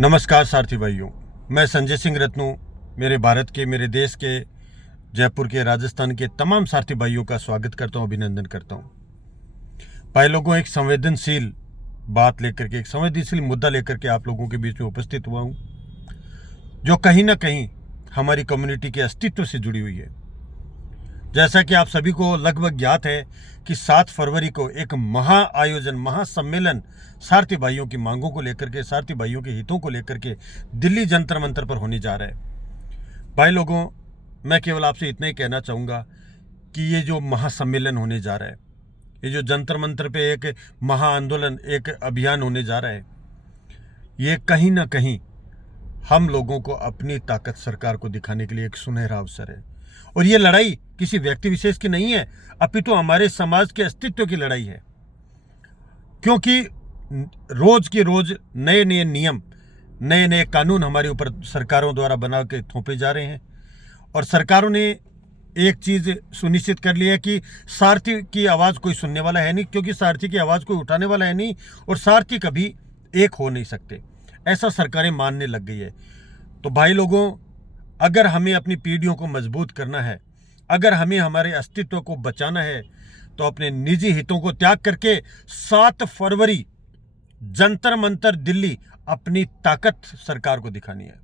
नमस्कार सारथी भाइयों, मैं संजय सिंह रत्नू मेरे भारत के, मेरे देश के, जयपुर के, राजस्थान के तमाम सारथी भाइयों का स्वागत करता हूं, अभिनंदन करता हूं। भाई लोगों, एक संवेदनशील बात लेकर के, एक संवेदनशील मुद्दा लेकर के आप लोगों के बीच में उपस्थित हुआ हूं, जो कहीं ना कहीं हमारी कम्युनिटी के अस्तित्व से जुड़ी हुई है। जैसा कि आप सभी को लगभग ज्ञात है कि 7 फरवरी को एक महाआयोजन, महासम्मेलन सारथी भाइयों की मांगों को लेकर के, सारथी भाइयों के हितों को लेकर के दिल्ली जंतर मंतर पर होने जा रहा है। भाई लोगों, मैं केवल आपसे इतना ही कहना चाहूँगा कि ये जो महासम्मेलन होने जा रहा है, ये जो जंतर मंतर पे एक महाआंदोलन, एक अभियान होने जा रहा है, ये कहीं ना कहीं हम लोगों को अपनी ताकत सरकार को दिखाने के लिए एक सुनहरा अवसर है। और ये लड़ाई किसी व्यक्ति विशेष की नहीं है, अपितु हमारे समाज के अस्तित्व की लड़ाई है। क्योंकि रोज की रोज नए नए नियम, नए नए कानून हमारे ऊपर सरकारों द्वारा बना के थोपे जा रहे हैं। और सरकारों ने एक चीज सुनिश्चित कर ली है कि सारथी की आवाज कोई सुनने वाला है नहीं, क्योंकि सारथी की आवाज कोई उठाने वाला है नहीं, और सारथी कभी एक हो नहीं सकते, ऐसा सरकारें मानने लग गई है। तो भाई लोगों, अगर हमें अपनी पीढ़ियों को मजबूत करना है, अगर हमें हमारे अस्तित्व को बचाना है, तो अपने निजी हितों को त्याग करके 7 फरवरी जंतर मंतर दिल्ली अपनी ताकत सरकार को दिखानी है।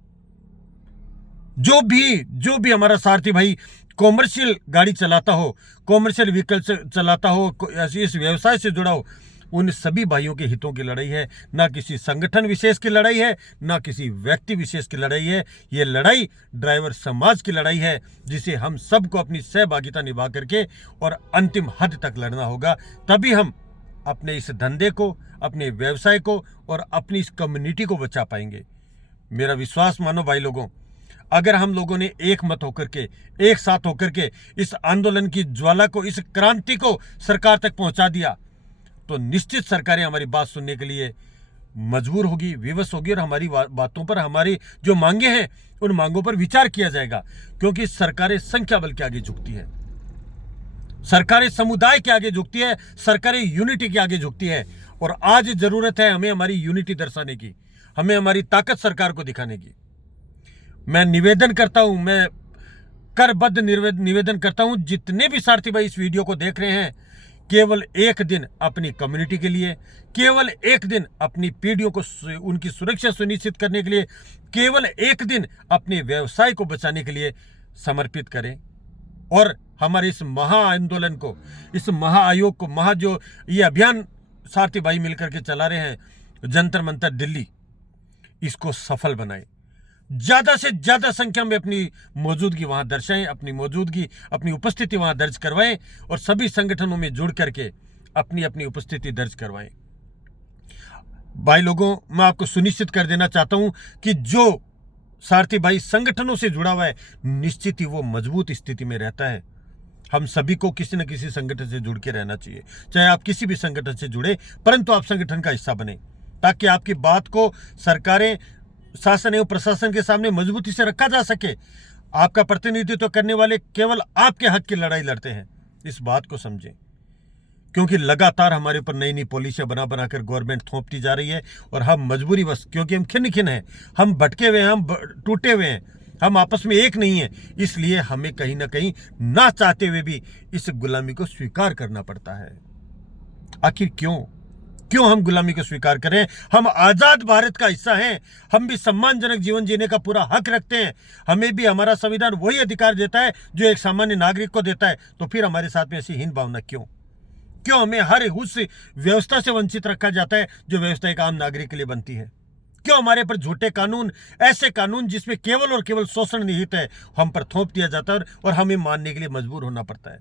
जो भी हमारा सारथी भाई कॉमर्शियल गाड़ी चलाता हो, कॉमर्शियल व्हीकल चलाता हो, इस व्यवसाय से जुड़ा हो, उन सभी भाइयों के हितों की लड़ाई है। ना किसी संगठन विशेष की लड़ाई है, ना किसी व्यक्ति विशेष की लड़ाई है। ये लड़ाई ड्राइवर समाज की लड़ाई है, जिसे हम सबको अपनी सहभागिता निभा करके और अंतिम हद तक लड़ना होगा। तभी हम अपने इस धंधे को, अपने व्यवसाय को और अपनी इस कम्युनिटी को बचा पाएंगे। मेरा विश्वास मानो भाई लोगों, अगर हम लोगों ने एक मत होकर के, एक साथ होकर के इस आंदोलन की ज्वाला को, इस क्रांति को सरकार तक पहुंचा दिया, तो निश्चित सरकारें हमारी बात सुनने के लिए मजबूर होगी, विवश होगी, और हमारी बातों पर, हमारी जो मांगे हैं उन मांगों पर विचार किया जाएगा। क्योंकि सरकारें संख्या बल के आगे झुकती है, सरकारें समुदाय के आगे झुकती है, सरकारें यूनिटी के आगे झुकती है। और आज जरूरत है हमें हमारी यूनिटी दर्शाने की, हमें हमारी ताकत सरकार को दिखाने की। मैं निवेदन करता हूं, मैं करबद्ध निवेदन करता हूं, जितने भी सारथी भाई इस वीडियो को देख रहे हैं, केवल एक दिन अपनी कम्युनिटी के लिए, केवल एक दिन अपनी पीढ़ियों को, उनकी सुरक्षा सुनिश्चित करने के लिए, केवल एक दिन अपने व्यवसाय को बचाने के लिए समर्पित करें। और हमारे इस महाआंदोलन को, इस महाआयोग को, जो ये अभियान सारथी भाई मिलकर के चला रहे हैं जंतर मंतर दिल्ली, इसको सफल बनाएं। ज्यादा से ज्यादा संख्या में अपनी मौजूदगी वहां दर्शाएं, अपनी मौजूदगी, अपनी उपस्थिति वहां दर्ज करवाएं, और सभी संगठनों में जुड़ करके अपनी अपनी उपस्थिति दर्ज करवाएं। भाई लोगों, मैं आपको सुनिश्चित कर देना चाहता हूं कि जो सारथी भाई संगठनों से जुड़ा हुआ है, निश्चित ही वो मजबूत स्थिति में रहता है। हम सभी को किसी न किसी संगठन से जुड़ के रहना चाहिए, चाहे आप किसी भी संगठन से जुड़े, परंतु आप संगठन का हिस्सा बने, ताकि आपकी बात को सरकारें, शासन एवं प्रशासन के सामने मजबूती से रखा जा सके। आपका प्रतिनिधित्व करने वाले केवल आपके हक की लड़ाई लड़ते हैं, इस बात को समझें। क्योंकि लगातार हमारे ऊपर नई नई पॉलिसियां बना बनाकर गवर्नमेंट थोपती जा रही है, और हम मजबूरी बस, क्योंकि हम खिन्न हैं, हम भटके हुए हैं, हम टूटे हुए हैं, हम आपस में एक नहीं है, इसलिए हमें कहीं ना कहीं ना चाहते हुए भी इस गुलामी को स्वीकार करना पड़ता है। आखिर क्यों हम गुलामी को स्वीकार करें? हम आजाद भारत का हिस्सा हैं, हम भी सम्मानजनक जीवन जीने का पूरा हक रखते हैं। हमें भी हमारा संविधान वही अधिकार देता है जो एक सामान्य नागरिक को देता है। तो फिर हमारे साथ में ऐसी हीन भावना क्यों हमें हर उस व्यवस्था से वंचित रखा जाता है जो व्यवस्था एक आम नागरिक के लिए बनती है? क्यों हमारे पर झूठे कानून, ऐसे कानून जिसमें केवल और केवल शोषण निहित है, हम पर थोप दिया जाता है, और हमें मानने के लिए मजबूर होना पड़ता है?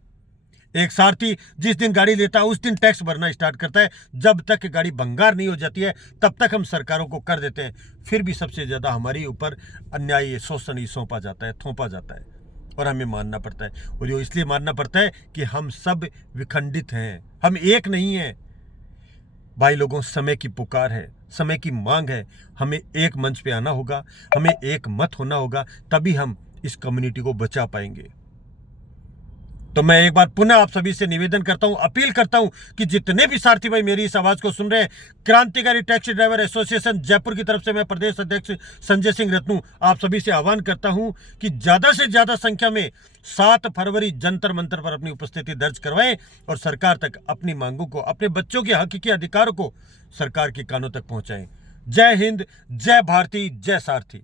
एक सारथी जिस दिन गाड़ी लेता है उस दिन टैक्स भरना स्टार्ट करता है। जब तक गाड़ी भंगार नहीं हो जाती है, तब तक हम सरकारों को कर देते हैं। फिर भी सबसे ज्यादा हमारे ऊपर अन्याय, शोषण ही सौंपा जाता है, थोपा जाता है, और हमें मानना पड़ता है। और ये इसलिए मानना पड़ता है कि हम सब विखंडित हैं, हम एक नहीं हैं। भाई लोगों, समय की पुकार है, समय की मांग है। हमें एक मंच पे आना होगा, हमें एक मत होना होगा, तभी हम इस कम्युनिटी को बचा पाएंगे। तो मैं एक बार पुनः आप सभी से निवेदन करता हूं, अपील करता हूं कि जितने भी सारथी भाई मेरी इस आवाज को सुन रहे हैं, क्रांतिकारी टैक्सी ड्राइवर एसोसिएशन जयपुर की तरफ से मैं प्रदेश अध्यक्ष संजय सिंह रत्नू आप सभी से आह्वान करता हूं कि ज्यादा से ज्यादा संख्या में 7 फरवरी जंतर मंतर पर अपनी उपस्थिति दर्ज करवाएं और सरकार तक अपनी मांगों को, अपने बच्चों के हकीकी अधिकारों को सरकार के कानों तक पहुंचाएं। जय हिंद, जय भारती, जय सारथी।